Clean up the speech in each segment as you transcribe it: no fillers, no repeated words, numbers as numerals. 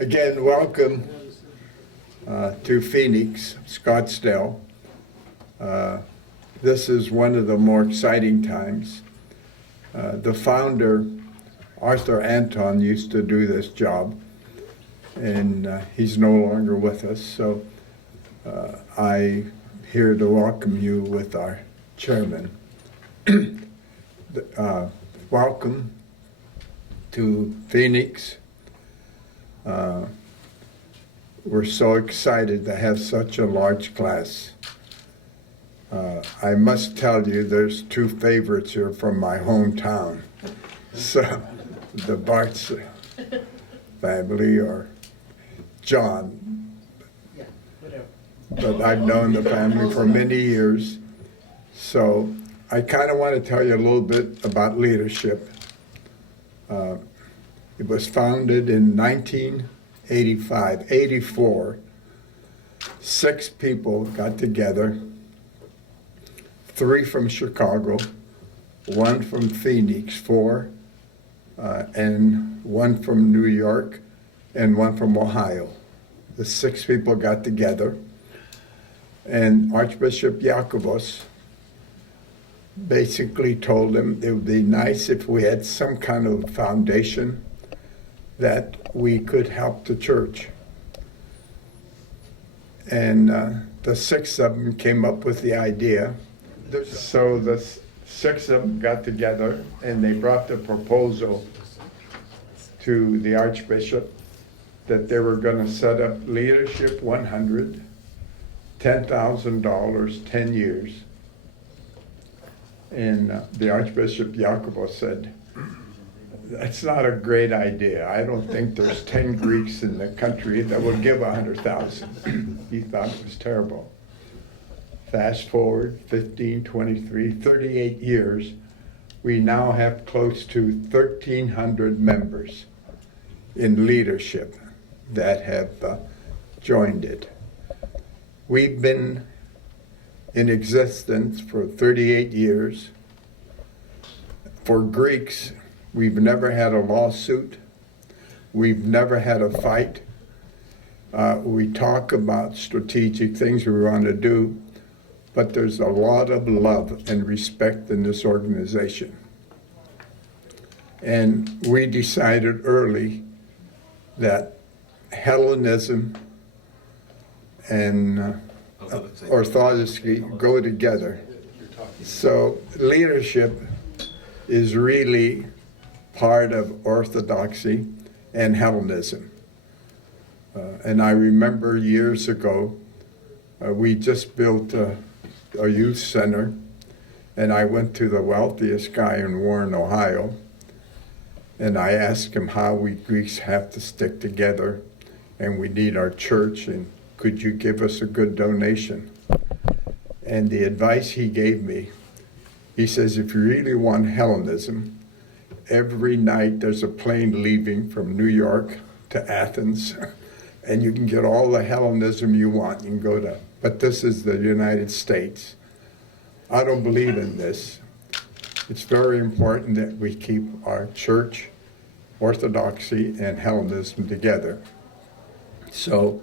Again, welcome to Phoenix, Scottsdale. This is one of the more exciting times. The founder, Arthur Anton, used to do this job, and he's no longer with us. So I'm here to welcome you with our chairman. Welcome to Phoenix. We're so excited to have such a large class. I must tell you, there's two favorites here from my hometown. So, the Bart's family, or John. Yeah, whatever. But I've known the family for many years. So, I kind of want to tell you a little bit about leadership. It was founded in 1984. 6 people got together, 3 from Chicago, 1 from Phoenix, 4, and 1 from New York, and 1 from Ohio. The 6 people got together, and Archbishop Yakubos basically told them it would be nice if we had some kind of foundation that we could help the church. And the 6 of them came up with the idea. So the 6 of them got together and they brought the proposal to the Archbishop that they were going to set up Leadership 100, $10,000, 10 years. And the Archbishop Jakubos said, "That's not a great idea. I don't think there's 10 Greeks in the country that will give 100,000. He thought it was terrible. Fast forward 15, 23, 38 years, we now have close to 1,300 members in leadership that have joined it. We've been in existence for 38 years. For Greeks, we've never had a lawsuit. We've never had a fight. We talk about strategic things we want to do, but there's a lot of love and respect in this organization. And we decided early that Hellenism and Orthodoxy go together. So leadership is really part of Orthodoxy and Hellenism. And I remember years ago, we just built a youth center, and I went to the wealthiest guy in Warren, Ohio, and I asked him how we Greeks have to stick together, and we need our church, and could you give us a good donation? And the advice he gave me, he says, if you really want Hellenism, every night there's a plane leaving from New York to Athens, and you can get all the Hellenism you want. You can go to, but this is the United States. I don't believe in this. It's very important that we keep our church, Orthodoxy, and Hellenism together. So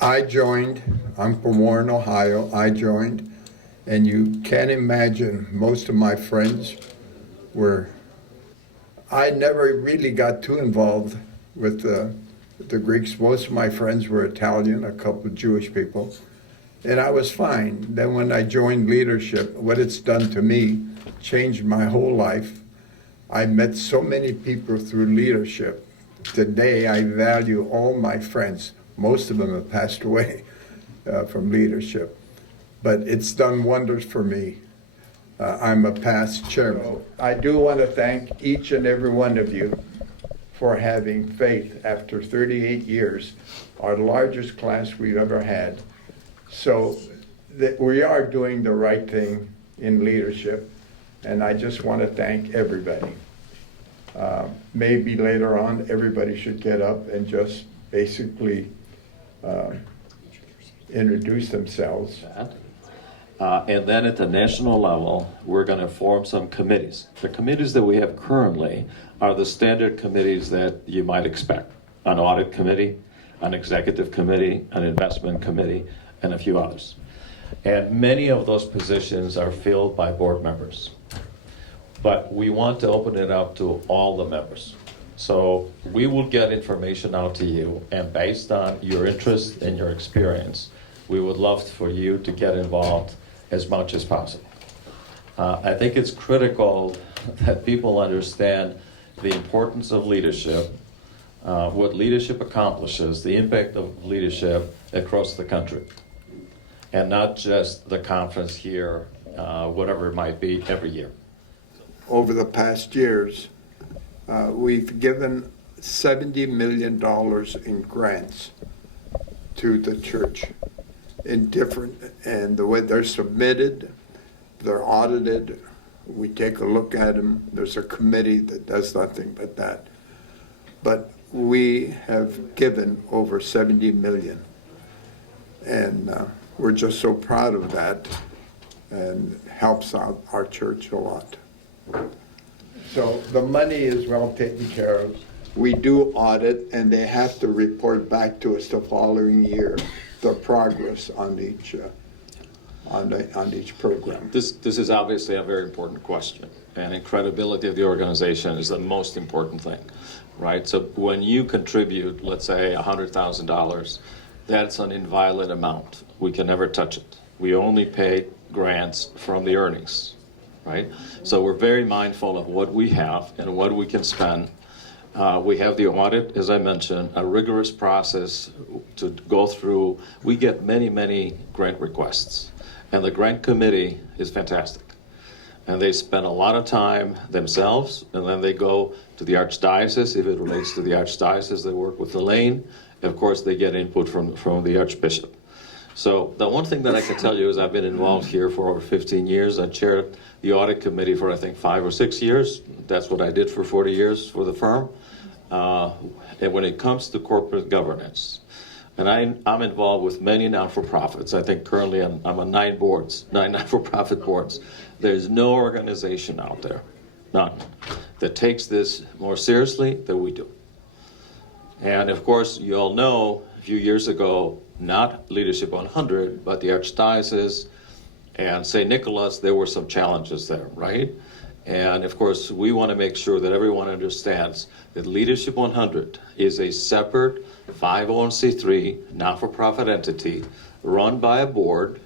I joined. I'm from Warren, Ohio. I joined, and you can't imagine, most of my friends were, I never really got too involved with the Greeks. Most of my friends were Italian, a couple of Jewish people, and I was fine. Then when I joined leadership, what it's done to me changed my whole life. I met so many people through leadership. Today, I value all my friends. Most of them have passed away from leadership, but it's done wonders for me. I'm a past chairman. So I do want to thank each and every one of you for having faith after 38 years, our largest class we've ever had. So that we are doing the right thing in leadership, and I just want to thank everybody. Maybe later on, everybody should get up and just basically introduce themselves. And then at the national level, we're going to form some committees. The committees that we have currently are the standard committees that you might expect. An audit committee, an executive committee, an investment committee, and a few others. And many of those positions are filled by board members. But we want to open it up to all the members. So we will get information out to you, and based on your interest and your experience, we would love for you to get involved as much as possible. I think it's critical that people understand the importance of leadership, what leadership accomplishes, the impact of leadership across the country, and not just the conference here, whatever it might be, every year. Over the past years, we've given $70 million in grants to the church in different, and the way they're submitted, they're audited, we take a look at them, there's a committee that does nothing but that. But we have given over 70 million. And we're just so proud of that, and helps out our church a lot. So the money is well taken care of. We do audit, and they have to report back to us the following year, the progress on each program. This is obviously a very important question, and credibility of the organization is the most important thing, right? So when you contribute, let's say $100,000, that's an inviolate amount. We can never touch it. We only pay grants from the earnings, right? So we're very mindful of what we have and what we can spend. We have the audit, as I mentioned, a rigorous process to go through. We get many, many grant requests, and the grant committee is fantastic. And they spend a lot of time themselves, and then they go to the archdiocese. If it relates to the archdiocese, they work with Elaine. Of course, they get input from the archbishop. So the one thing that I can tell you is I've been involved here for over 15 years. I chaired the audit committee for, I think, 5 or 6 years. That's what I did for 40 years for the firm. And when it comes to corporate governance, and I'm involved with many not-for-profits. I think currently I'm on 9 not-for-profit boards. There's no organization out there, none, that takes this more seriously than we do. And of course, you all know a few years ago, not Leadership 100, but the Archdiocese and St. Nicholas, there were some challenges there, right? And of course, we want to make sure that everyone understands that Leadership 100 is a separate 501c3 not-for-profit entity run by a board.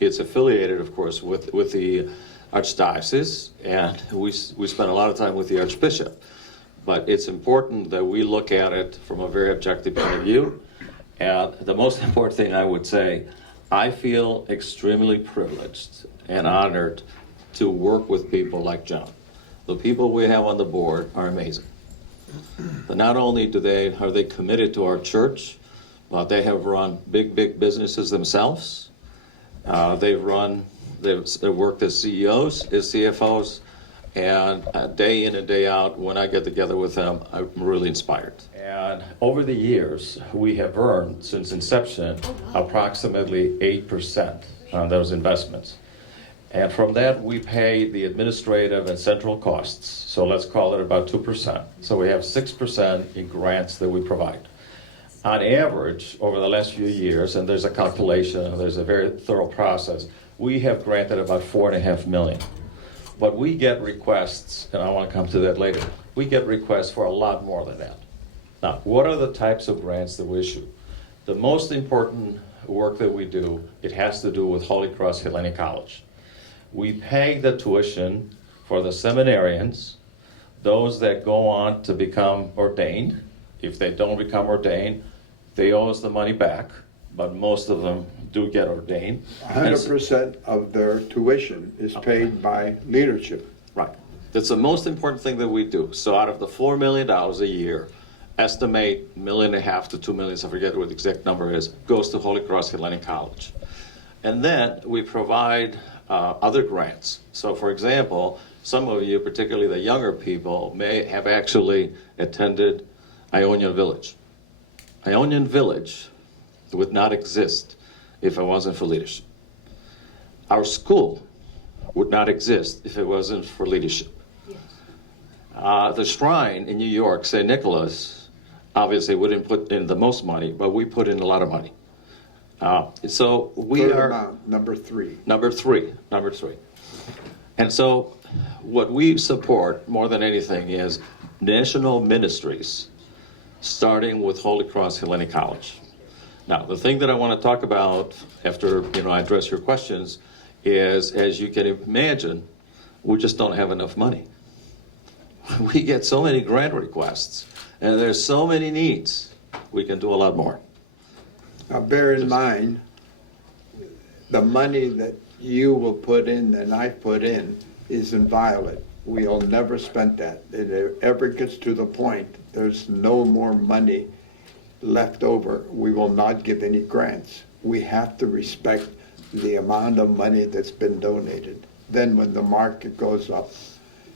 It's affiliated, of course, with the Archdiocese, and we spend a lot of time with the Archbishop. But it's important that we look at it from a very objective point of view. And the most important thing I would say, I feel extremely privileged and honored to work with people like John. The people we have on the board are amazing. But not only are they committed to our church, but they have run big businesses themselves. They've worked as CEOs, as CFOs, and day in and day out, when I get together with them, I'm really inspired. And over the years, we have earned, since inception, approximately 8% on those investments. And from that, we pay the administrative and central costs. So let's call it about 2%. So we have 6% in grants that we provide. On average, over the last few years, and there's a calculation, and there's a very thorough process, we have granted about $4.5 million. But we get requests, and I want to come to that later, we get requests for a lot more than that. Now, what are the types of grants that we issue? The most important work that we do, it has to do with Holy Cross Hellenic College. We pay the tuition for the seminarians, those that go on to become ordained. If they don't become ordained, they owe us the money back, but most of them do get ordained. 100% of their tuition is paid by leadership. Right. That's the most important thing that we do. So out of the $4 million a year, estimate $1.5 million to $2 million, I forget what the exact number is, goes to Holy Cross Hellenic College. And then we provide other grants. So for example, some of you, particularly the younger people, may have actually attended Ionian Village. Ionian Village would not exist if it wasn't for leadership. our school would not exist if it wasn't for leadership. The shrine in New York, St. Nicholas, obviously we didn't put in the most money, but we put in a lot of money. So we Third are amount, number three. number three. And so what we support more than anything is national ministries, starting with Holy Cross Hellenic College. Now, the thing that I want to talk about after I address your questions is, as you can imagine, we just don't have enough money. We get so many grant requests, and there's so many needs. We can do a lot more. Now, bear in mind, the money that you will put in and I put in is inviolate. We'll never spend that. If it ever gets to the point, there's no more money left over, we will not give any grants. We have to respect the amount of money that's been donated. Then when the market goes up,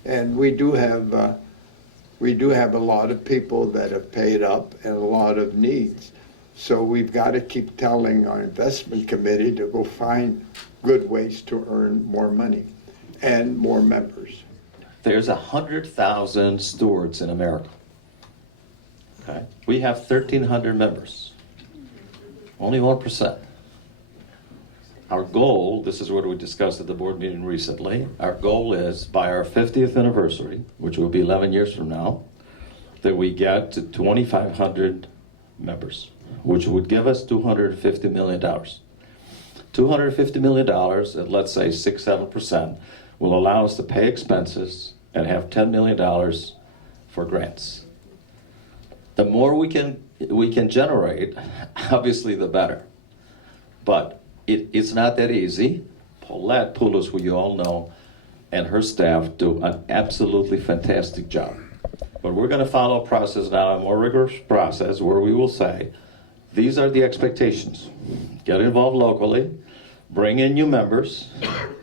and we do have a lot of people that have paid up and a lot of needs. So we've got to keep telling our investment committee to go find good ways to earn more money and more members. There's 100,000 stewards in America. Okay? We have 1,300 members. Only 1%. Our goal, this is what we discussed at the board meeting recently, our goal is by our 50th anniversary, which will be 11 years from now, that we get to 2,500 members, which would give us $250 million. $250 million at, let's say, 6-7%, will allow us to pay expenses and have $10 million for grants. The more we can generate, obviously the better. But it's not that easy. Paulette Poulos, who you all know, and her staff do an absolutely fantastic job. But we're going to follow a process now, a more rigorous process, where we will say, these are the expectations. Get involved locally, bring in new members,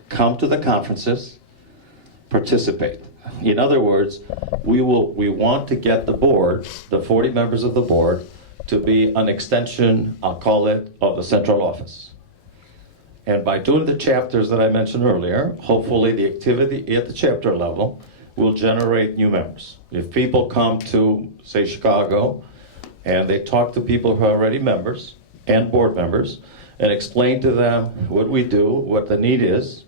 come to the conferences, participate. In other words, we want to get the board, the 40 members of the board, to be an extension, I'll call it, of the central office. And by doing the chapters that I mentioned earlier, hopefully the activity at the chapter level will generate new members. If people come to, say, Chicago, and they talk to people who are already members and board members, and explain to them what we do, what the need is,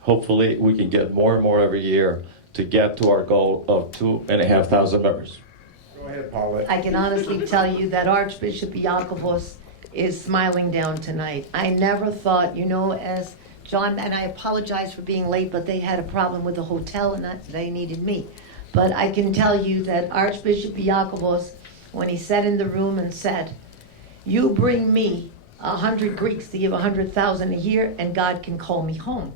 hopefully we can get more and more every year to get to our goal of 2,500 members. Go ahead, Paula. I can honestly tell you that Archbishop Iakovos is smiling down tonight. I never thought, as John, and I apologize for being late, but they had a problem with the hotel and they needed me. But I can tell you that Archbishop Iakovos, when he sat in the room and said, you bring me 100 Greeks to give 100,000 a year and God can call me home.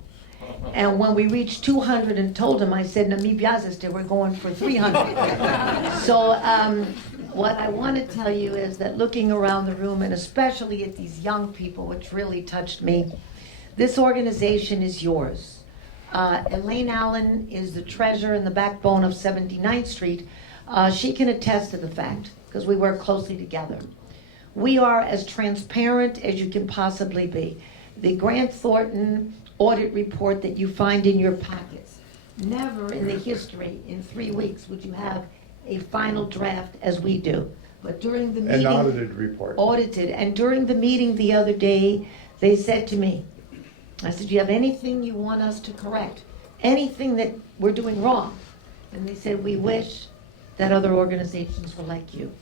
And when we reached 200 and told him, I said, Namibiaziste, we're going for 300. So what I want to tell you is that looking around the room, and especially at these young people, which really touched me, this organization is yours. Elaine Allen is the treasurer and the backbone of 79th Street. She can attest to the fact, because we work closely together. We are as transparent as you can possibly be. The Grant Thornton audit report that you find in your packets, never in the history, in 3 weeks, would you have a final draft as we do. But during the meeting... An audited report. Audited. And during the meeting the other day, they said to me, I said, do you have anything you want us to correct? Anything that we're doing wrong? And they said, we wish that other organizations were like you.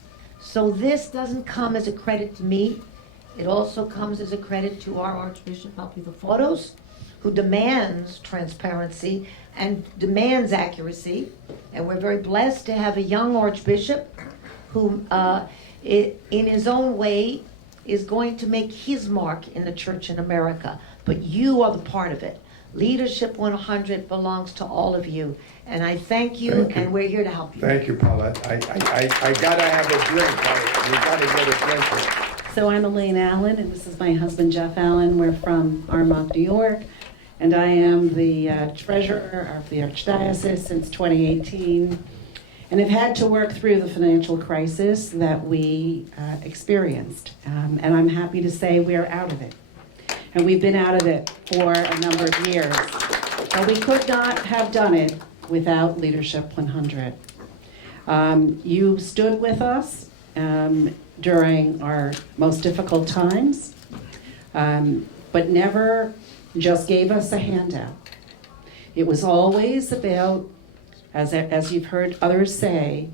So this doesn't come as a credit to me. It also comes as a credit to our Archbishop Alpivaforos, who demands transparency and demands accuracy. And we're very blessed to have a young Archbishop who, in his own way, is going to make his mark in the church in America. But you are the part of it. Leadership 100 belongs to all of you. And I thank you, and we're here to help you. Thank you, Paulette. I gotta have a drink. We gotta get a drink here. So I'm Elaine Allen, and this is my husband, Jeff Allen. We're from Armonk, New York, and I am the treasurer of the Archdiocese since 2018, and have had to work through the financial crisis that we experienced. And I'm happy to say we're out of it. and we've been out of it for a number of years. But we could not have done it without Leadership 100. You stood with us during our most difficult times, but never just gave us a handout. It was always about, as you've heard others say,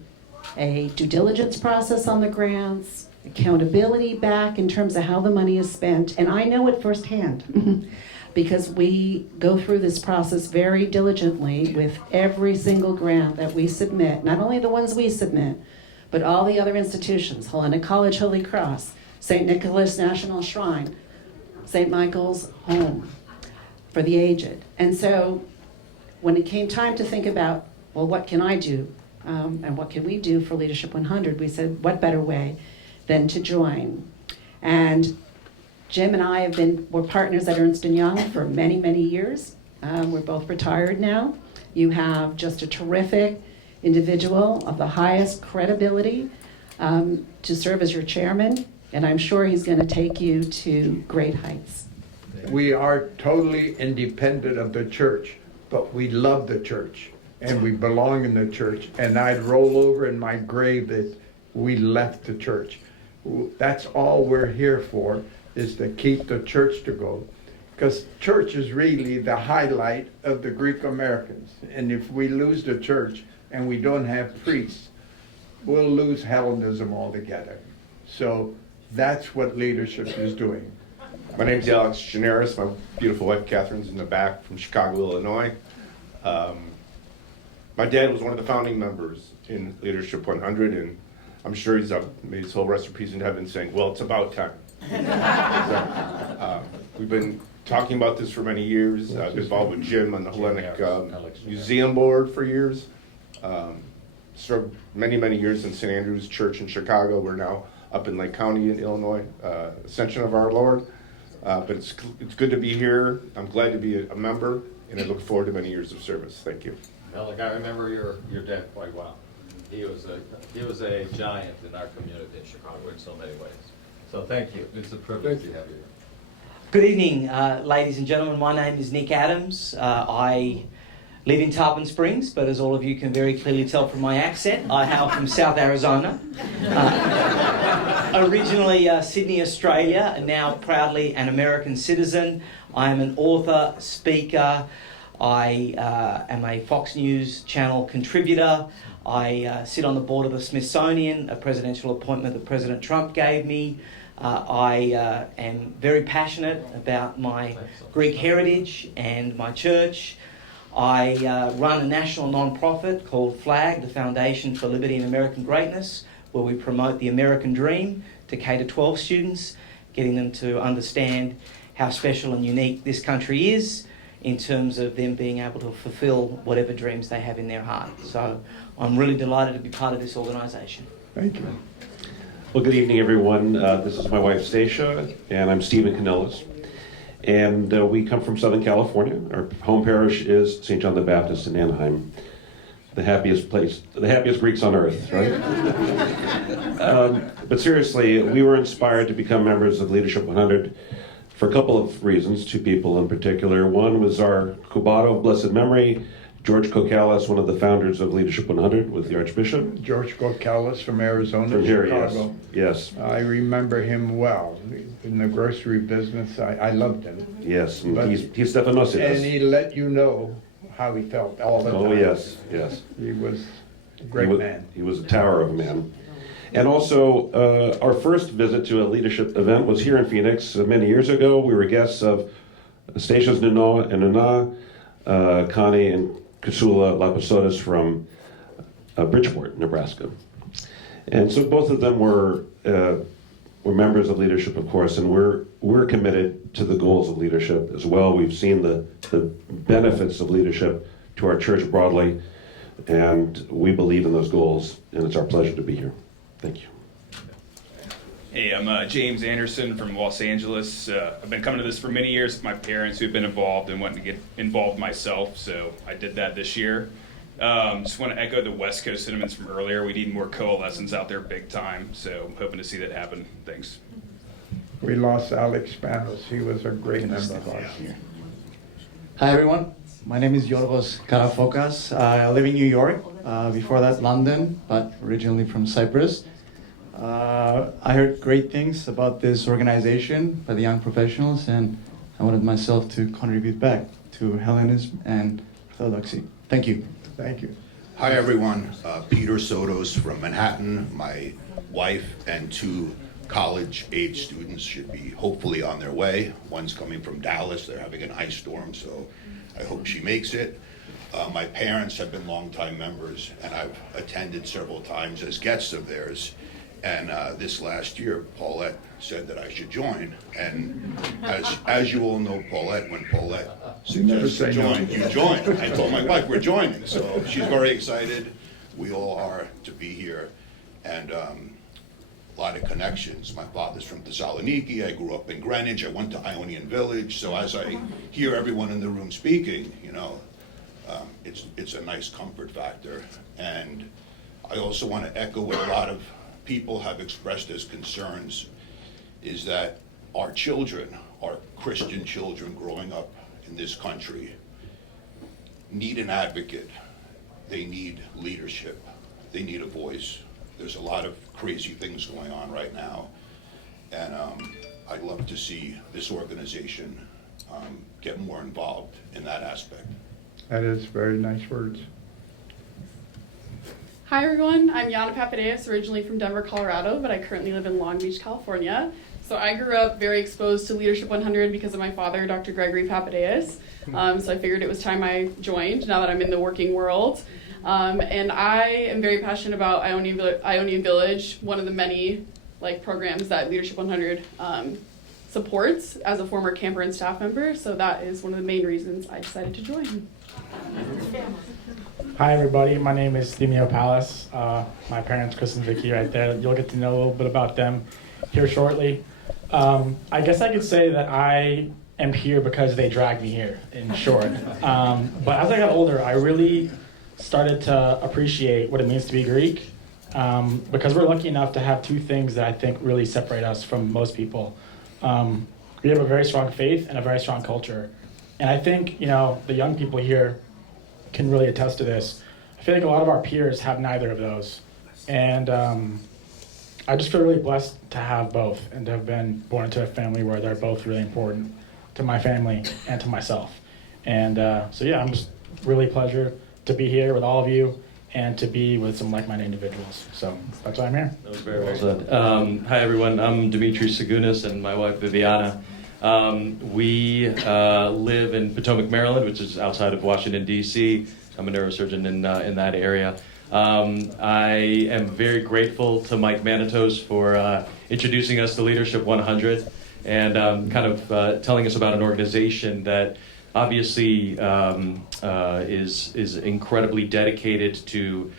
a due diligence process on the grants, accountability back in terms of how the money is spent, and I know it firsthand because we go through this process very diligently with every single grant that we submit, not only the ones we submit, but all the other institutions, Hellenic College Holy Cross, St. Nicholas National Shrine, St. Michael's Home for the Aged. And so when it came time to think about, well, what can I do and what can we do for Leadership 100, we said, what better way than to join? And Jim and I we're partners at Ernst & Young for many, many years. We're both retired now. You have just a terrific individual of the highest credibility to serve as your chairman, and I'm sure he's going to take you to great heights. We are totally independent of the church, but we love the church and we belong in the church. And I'd roll over in my grave that we left the church. That's all we're here for, is to keep the church to go. Because church is really the highlight of the Greek Americans. And if we lose the church and we don't have priests, we'll lose Hellenism altogether. So that's what leadership is doing. My name's Alex Generis. My beautiful wife Catherine's in the back from Chicago, Illinois. My dad was one of the founding members in Leadership 100, and I'm sure he's made his whole rest of peace in heaven saying, well, it's about time. We've been talking about this for many years. I've been involved with Jim on the Hellenic Museum Board for years. Served many, many years in St. Andrew's Church in Chicago. We're now up in Lake County in Illinois, Ascension of our Lord. But it's good to be here. I'm glad to be a member, and I look forward to many years of service. Thank you. Well, look, I remember your dad quite well. He was a giant in our community in Chicago in so many ways. So thank you. It's a privilege to have you here. Good evening, ladies and gentlemen. My name is Nick Adams. I live in Tarpon Springs, but as all of you can very clearly tell from my accent, I hail from South Arizona. Originally Sydney, Australia, and now proudly an American citizen. I am an author, speaker. I am a Fox News channel contributor. I sit on the board of the Smithsonian, a presidential appointment that President Trump gave me. I am very passionate about my Greek heritage and my church. I run a national non-profit called FLAG, the Foundation for Liberty and American Greatness, where we promote the American dream to K-12 students, getting them to understand how special and unique this country is in terms of them being able to fulfill whatever dreams they have in their heart. So I'm really delighted to be part of this organisation. Thank you. Well, good evening, everyone. This is my wife, Stacia, and I'm Stephen Canellis. And we come from Southern California. Our home parish is St. John the Baptist in Anaheim. The happiest place, the happiest Greeks on earth, right? But seriously, we were inspired to become members of Leadership 100 for a couple of reasons, two people in particular. One was our Cubato of blessed memory, George Kokalas, one of the founders of Leadership 100 with the Archbishop. George Kokalas from Arizona, From here, Chicago. yes. I remember him well. In the grocery business, I loved him. Yes, and But- he's Stefanos. And he let you know how he felt all the time. Oh, yes, yes. He was a great man. He was a tower of a man. And also, our first visit to a leadership event was here in Phoenix many years ago. We were guests of Stasios Nuno and Nuna, Connie and Kusula Lapasotis from Bridgeport, Nebraska. And so both of them were members of leadership, of course, and we're committed to the goals of leadership as well. We've seen the benefits of leadership to our church broadly, and we believe in those goals, and it's our pleasure to be here. Thank you. Hey, I'm James Anderson from Los Angeles. I've been coming to this for many years with my parents who've been involved and wanting to get involved myself, so I did that this year. Just want to echo the West Coast sentiments from earlier. We need more coalescence out there big time, so I'm hoping to see that happen. Thanks. We lost Alex Panos. He was a great member of ours. Hi everyone, my name is Yorgos Karafokas. I live in New York, before that London, but originally from Cyprus. I heard great things about this organization by the young professionals, and I wanted myself to contribute back to Hellenism and Orthodoxy. Thank you. Thank you. Hi, everyone. Peter Sotos from Manhattan. My wife and two college-age students should be hopefully on their way. One's coming from Dallas. They're having an ice storm, so I hope she makes it. My parents have been longtime members, and I've attended several times as guests of theirs. And this last year, Paulette said that I should join. And as you all know, Paulette, when Paulette suggested join, you join. I told my wife we're joining, so she's very excited. We all are to be here, and a lot of connections. My father's from Thessaloniki. I grew up in Greenwich. I went to Ionian Village. So as I hear everyone in the room speaking, it's a nice comfort factor. And I also want to echo what a lot of people have expressed as concerns, is that our children, our Christian children growing up in this country, need an advocate. They need leadership. They need a voice. There's a lot of crazy things going on right now, and I'd love to see this organization get more involved in that aspect. That is very nice words. Hi everyone, I'm Yana Papadakis, originally from Denver, Colorado, but I currently live in Long Beach, California. So I grew up very exposed to Leadership 100 because of my father, Dr. Gregory Papadakis. So I figured it was time I joined now that I'm in the working world. And I am very passionate about Ionian Village, one of the many programs that Leadership 100 supports as a former camper and staff member. So that is one of the main reasons I decided to join. Hi everybody, my name is Dimitrios Panagos. My parents, Chris and Vicky, right there. You'll get to know a little bit about them here shortly. I guess I could say that I am here because they dragged me here, in short. But as I got older, I really started to appreciate what it means to be Greek, because we're lucky enough to have two things that I think really separate us from most people. We have a very strong faith and a very strong culture. And I think, the young people here can really attest to this. I feel like a lot of our peers have neither of those. And I just feel really blessed to have both and to have been born into a family where they're both really important to my family and to myself. And I'm just really pleasure to be here with all of you and to be with some like-minded individuals. So that's why I'm here. That was very well said. Hi everyone, I'm Dimitrios Panagos and my wife Viviana. We live in Potomac, Maryland, which is outside of Washington, D.C. I'm a neurosurgeon in that area. I am very grateful to Mike Manitos for introducing us to Leadership 100 and telling us about an organization that obviously is incredibly dedicated to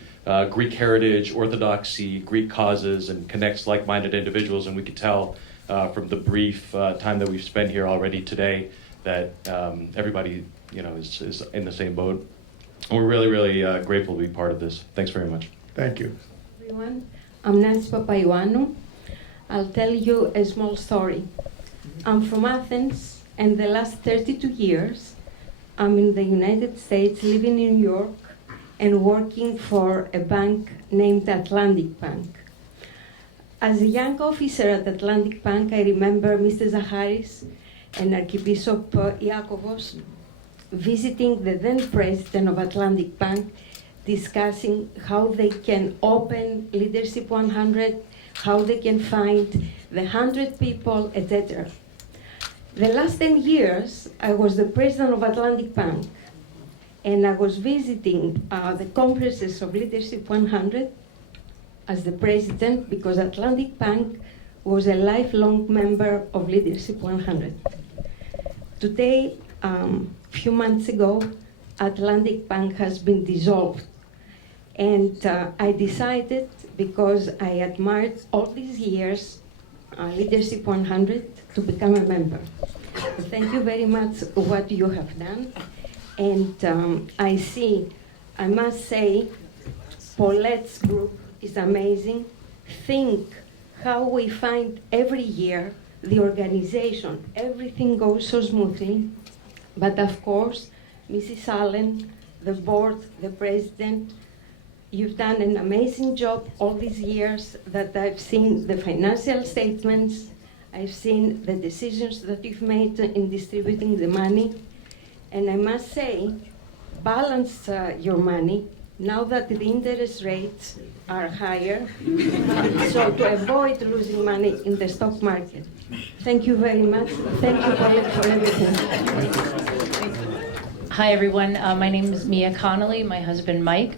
Greek heritage, orthodoxy, Greek causes, and connects like-minded individuals. And we could tell from the brief time that we've spent here already today that everybody is in the same boat. And we're really, really grateful to be part of this. Thanks very much. Thank you. Everyone, I'm Nancy Papaiouanou. I'll tell you a small story. I'm from Athens, and the last 32 years, I'm in the United States, living in New York, and working for a bank named Atlantic Bank. As a young officer at Atlantic Bank, I remember Mr. Zacharis and Archbishop Iakovos visiting the then president of Atlantic Bank, discussing how they can open Leadership 100, how they can find the 100 people, etc. The last 10 years, I was the president of Atlantic Bank, and I was visiting the conferences of Leadership 100 as the president because Atlantic Bank was a lifelong member of Leadership 100. Today, few months ago, Atlantic Bank has been dissolved. And I decided, because I admired all these years, Leadership 100, to become a member. Thank you very much for what you have done. And I must say, Paulette's group is amazing. Think how we find every year the organization, everything goes so smoothly. But of course, Mrs. Allen, the board, the president, you've done an amazing job all these years that I've seen the financial statements, I've seen the decisions that you've made in distributing the money. And I must say, balance your money now that the interest rates are higher, so to avoid losing money in the stock market. Thank you very much. Thank you for everything. Hi, everyone. My name is Mia Connolly, my husband Mike.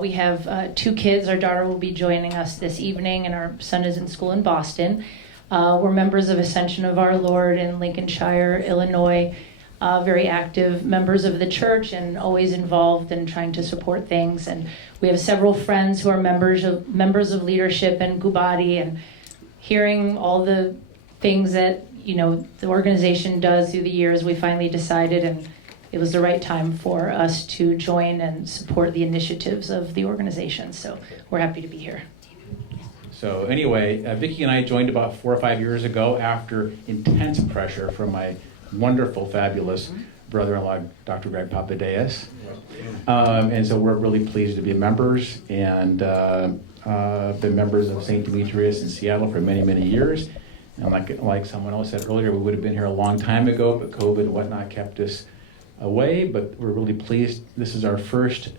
We have 2 kids. Our daughter will be joining us this evening, and our son is in school in Boston. We're members of Ascension of Our Lord in Lincolnshire, Illinois. Very active members of the church and always involved in trying to support things. And we have several friends who are members of leadership in Gubati, and hearing all the things that the organization does through the years, we finally decided, and it was the right time for us to join and support the initiatives of the organization. So we're happy to be here. So anyway, Vicki and I joined about 4 or 5 years ago after intense pressure from my wonderful, fabulous brother-in-law, Dr. Greg Papadakis. And so we're really pleased to be members, and been members of St. Dimitrios in Seattle for many, many years. And like someone else said earlier, we would have been here a long time ago, but COVID and whatnot kept us away. But we're really pleased. This is our first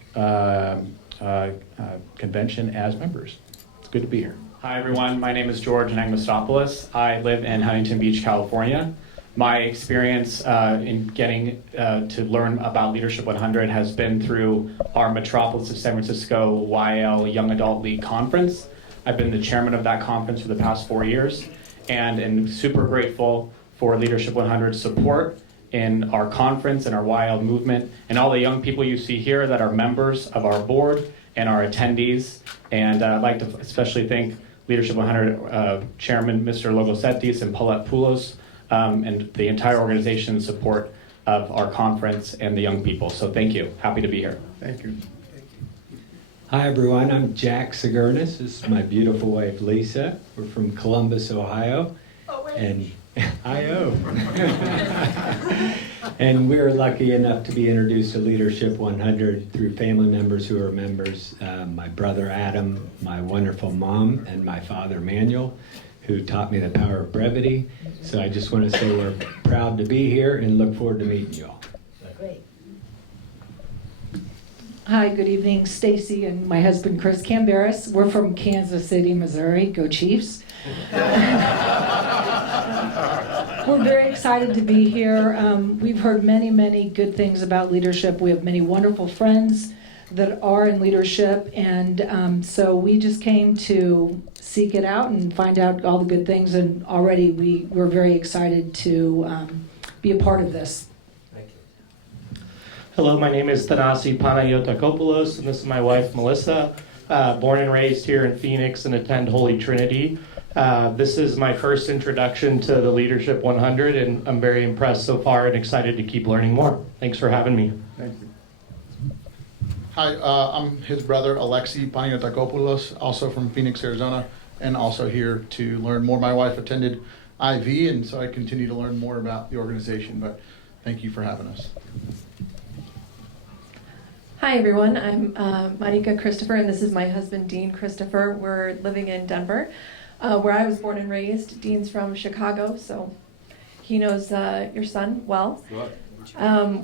convention as members. It's good to be here. Hi, everyone. My name is George Anagmostopoulos. I live in Huntington Beach, California. My experience in getting to learn about Leadership 100 has been through our Metropolis of San Francisco YL Young Adult League Conference. I've been the chairman of that conference for the past 4 years, and am super grateful for Leadership 100's support in our conference and our YL movement, and all the young people you see here that are members of our board and our attendees. And I'd like to especially thank Leadership 100 Chairman Mr. Logosetis and Paulette Poulos, and the entire organization's support of our conference and the young people. So thank you. Happy to be here. Thank you. Hi, everyone. I'm Jack Sigurnis. This is my beautiful wife, Lisa. We're from Columbus, Ohio. And and we're lucky enough to be introduced to Leadership 100 through family members who are members. My brother, Adam, my wonderful mom, and my father, Manuel, who taught me the power of brevity. So I just want to say we're proud to be here and look forward to meeting you all. Great. Hi, good evening. Stacy and my husband, Chris Camberis. We're from Kansas City, Missouri. Go Chiefs. We're very excited to be here. We've heard many, many good things about leadership. We have many wonderful friends that are in leadership, and so we just came to seek it out and find out all the good things, and already we're very excited to be a part of this. Hello, my name is Thanasi Panagos, and this is my wife, Melissa. Born and raised here in Phoenix and attend Holy Trinity. This is my first introduction to the Leadership 100, and I'm very impressed so far and excited to keep learning more. Thanks for having me. Thank you. Hi, I'm his brother, Alexi Panagos, also from Phoenix, Arizona, and also here to learn more. My wife attended IV, and so I continue to learn more about the organization, but thank you for having us. Hi, everyone. I'm Marika Christopher, and this is my husband, Dean Christopher. We're living in Denver, where I was born and raised. Dean's from Chicago, so he knows your son well.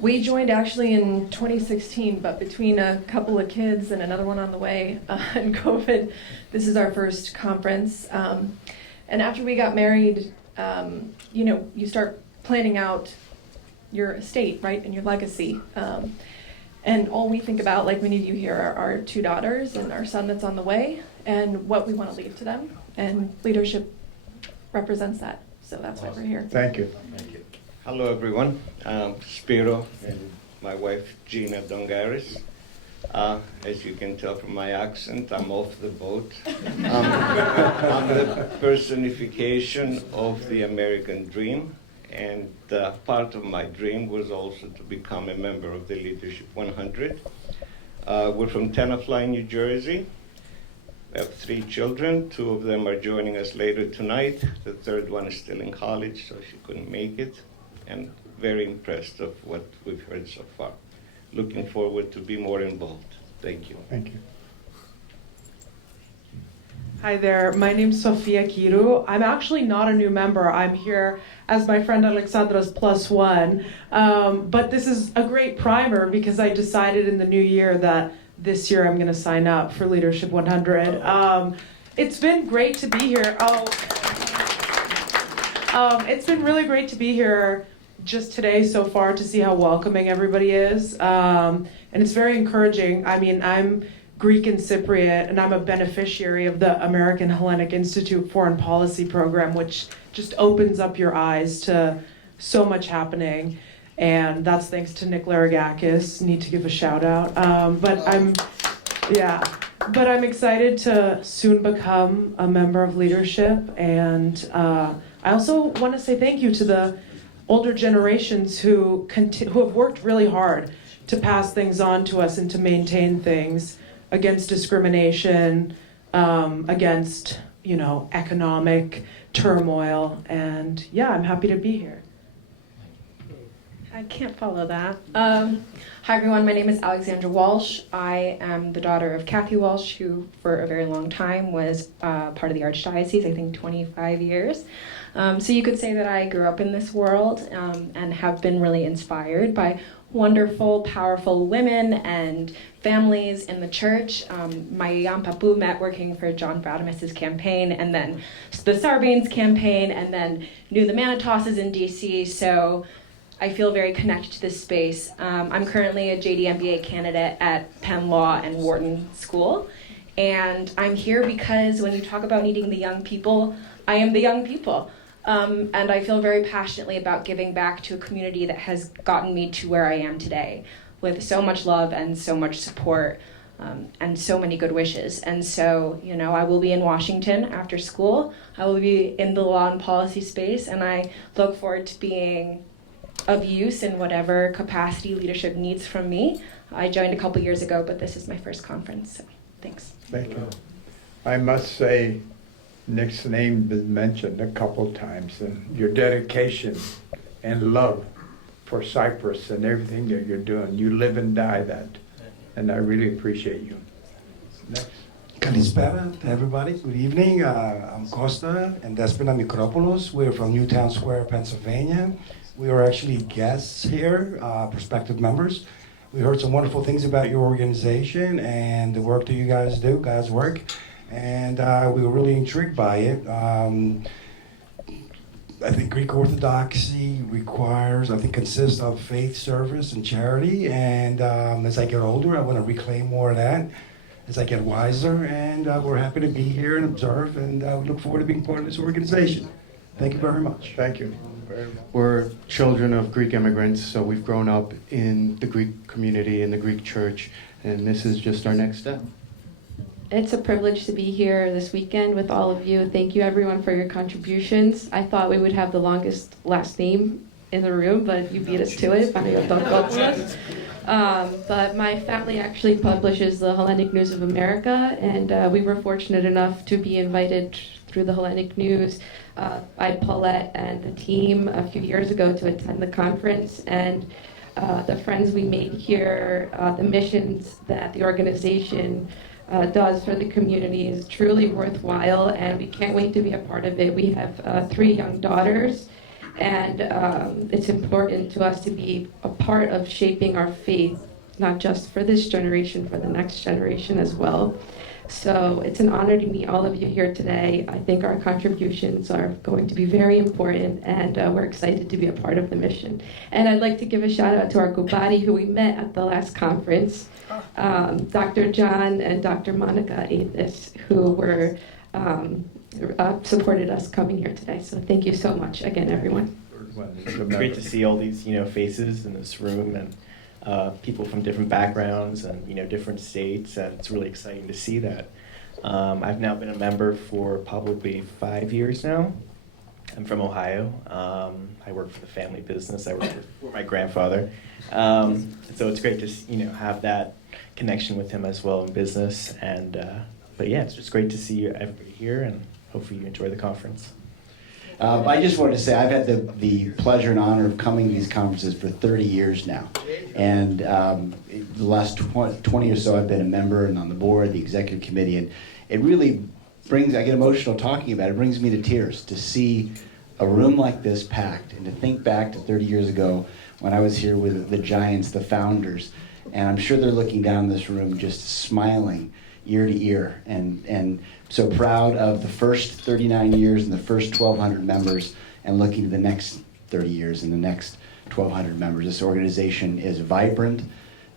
We joined actually in 2016, but between a couple of kids and another one on the way and COVID, this is our first conference. And after we got married, you start planning out your estate, right, and your legacy. And all we think about, like many of you here, are our 2 daughters and our son that's on the way, and what we want to leave to them. And leadership represents that, so that's why we're here. Thank you. Thank you. Hello, everyone. Spiro and my wife, Gina Dongaris. As you can tell from my accent, I'm off the boat. I'm the personification of the American dream, and part of my dream was also to become a member of the Leadership 100. We're from Tenafly, New Jersey. We have 3 children. 2 of them are joining us later tonight. The third one is still in college, so she couldn't make it. And very impressed of what we've heard so far. Looking forward to be more involved. Thank you. Thank you. Hi there, my name's Sofia Kiru. I'm actually not a new member. I'm here as my friend Alexandra's +1. But this is a great primer because I decided in the new year that this year I'm gonna sign up for Leadership 100. It's been great to be here. It's been really great to be here just today so far to see how welcoming everybody is. And it's very encouraging. I mean, I'm Greek and Cypriot, and I'm a beneficiary of the American Hellenic Institute Foreign Policy Program, which just opens up your eyes to so much happening. And that's thanks to Nick Larigakis. Need to give a shout out. But I'm excited to soon become a member of leadership. And I also want to say thank you to the older generations who have worked really hard to pass things on to us and to maintain things against discrimination, against, economic turmoil. And yeah, I'm happy to be here. I can't follow that. Hi everyone, my name is Alexandra Walsh. I am the daughter of Kathy Walsh, who for a very long time was part of the Archdiocese, I think 25 years. So you could say that I grew up in this world and have been really inspired by wonderful, powerful women and families in the church. My Yam Papu met working for John Bradamus' campaign, and then the Sarbanes campaign, and then knew the Manitos's in DC, so I feel very connected to this space. I'm currently a JD MBA candidate at Penn Law and Wharton School, and I'm here because when you talk about needing the young people, I am the young people. And I feel very passionately about giving back to a community that has gotten me to where I am today, with so much love and so much support and so many good wishes. And so, I will be in Washington after school. I will be in the law and policy space, and I look forward to being of use in whatever capacity leadership needs from me. I joined a couple years ago, but this is my first conference, so thanks. Thank you. I must say, Nick's name been mentioned a couple times, and your dedication and love for Cyprus and everything that you're doing. You live and die that, and I really appreciate you. Next. Kalispera to everybody. Good evening. I'm Costa and Despina Mikropoulos. We're from Newtown Square, Pennsylvania. We are actually guests here, prospective members. We heard some wonderful things about your organization and the work that you guys do, God's work. And we were really intrigued by it. I think Greek Orthodoxy consists of faith, service, and charity. And as I get older, I want to reclaim more of that as I get wiser. And we're happy to be here and observe, and we look forward to being part of this organization. Thank you very much. Thank you. We're children of Greek immigrants, so we've grown up in the Greek community, in the Greek church, and this is just our next step. It's a privilege to be here this weekend with all of you. Thank you everyone for your contributions. I thought we would have the longest last name in the room, but you beat us to it. But my family actually publishes the Hellenic News of America, and we were fortunate enough to be invited through the Hellenic News by Paulette and the team a few years ago to attend the conference. And the friends we made here, the missions that the organization does for the community is truly worthwhile, and we can't wait to be a part of it. We have 3 young daughters, and it's important to us to be a part of shaping our faith, not just for this generation, for the next generation as well. So it's an honor to meet all of you here today. I think our contributions are going to be very important, and we're excited to be a part of the mission. And I'd like to give a shout out to our Gubari, who we met at the last conference, Dr. John and Dr. Monica Athis, who were supported us coming here today. So thank you so much again, everyone. It's great to see all these faces in this room, and people from different backgrounds and different states, and it's really exciting to see that. I've now been a member for probably 5 years now. I'm from Ohio. I work for the family business. I work for my grandfather, so it's great to have that connection with him as well in business, and But yeah, it's just great to see everybody here, and hopefully you enjoy the conference. I just wanted to say I've had the pleasure and honor of coming to these conferences for 30 years now. And the last 20 or so I've been a member and on the board, the executive committee, and it really brings, I get emotional talking about it, it brings me to tears to see a room like this packed and to think back to 30 years ago when I was here with the giants, the founders, and I'm sure they're looking down this room just smiling ear to ear, and so proud of the first 39 years and the first 1,200 members, and looking to the next 30 years and the next 1,200 members. This organization is vibrant.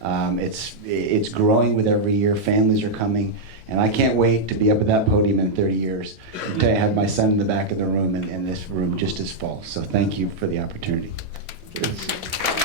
It's growing with every year. Families are coming, and I can't wait to be up at that podium in 30 years and to have my son in the back of the room, and this room just as full. So thank you for the opportunity. Cheers.